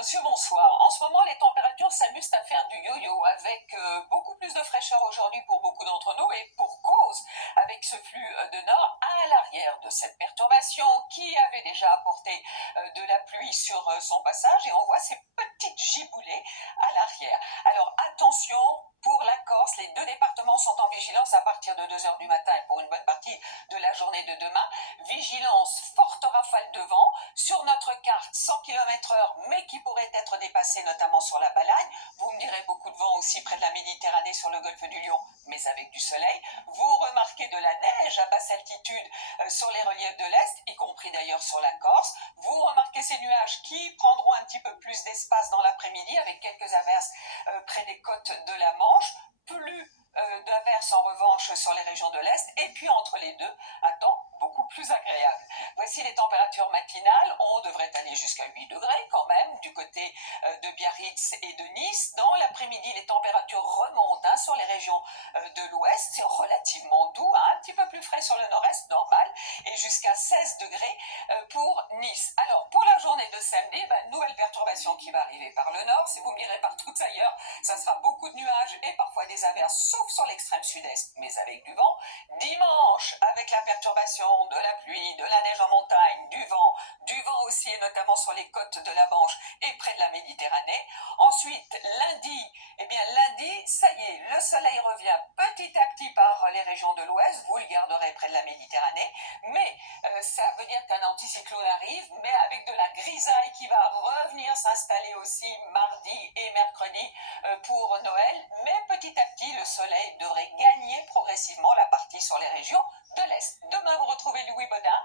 monsieur, bonsoir. En ce moment, les températures s'amusent à faire du yo-yo avec beaucoup plus de fraîcheur aujourd'hui pour beaucoup d'entre nous et pour cause, avec ce flux de nord à l'arrière de cette perturbation qui avait déjà apporté de la pluie sur son passage et on voit ces petites giboulées à l'arrière. Alors attention, pour la Corse, les deux départements sont en vigilance à partir de 2 heures du matin et pour une bonne partie de la journée de demain. Vigilance, forte rafale de vent. Sur notre carte, 100 km/h, mais qui pourrait être dépassée notamment sur la Balagne. Vous me direz beaucoup de vent aussi près de la Méditerranée sur le golfe du Lion, mais avec du soleil. Vous remarquez de la neige à basse altitude sur les reliefs de l'Est, y compris d'ailleurs sur la Corse. Vous remarquez ces nuages qui prendront un petit peu plus d'espace dans l'après-midi avec quelques averses près des côtes de la Manche. Plus d'averses en revanche sur les régions de l'Est, et puis entre les deux, un temps beaucoup plus agréable. Voici les températures matinales. On devrait aller jusqu'à 8 degrés quand même du côté de Biarritz et de Nice. Dans l'après-midi, les températures remontent sur les régions de l'ouest. C'est relativement doux, un petit peu plus frais sur le nord-est, normal, et jusqu'à 16 degrés pour Nice. Alors, pour la journée de samedi, nouvelle perturbation qui va arriver par le nord. Si vous mirez partout ailleurs, ça sera beaucoup de nuages et parfois des averses, sauf sur l'extrême sud-est, mais avec du vent. Dimanche, avec la perturbation de la pluie, de la neige en montagne, du vent aussi, et notamment sur les côtes de la Manche et près de la Méditerranée. Ensuite, lundi, ça y est, le soleil revient petit à petit par les régions de l'ouest, vous le garderez près de la Méditerranée, mais ça veut dire qu'un anticyclone arrive, mais avec de la grisaille qui va revenir s'installer aussi mardi et mercredi pour Noël, mais petit à petit, le soleil devrait gagner progressivement la partie sur les régions de l'Est. Demain, vous retrouvez Louis Baudin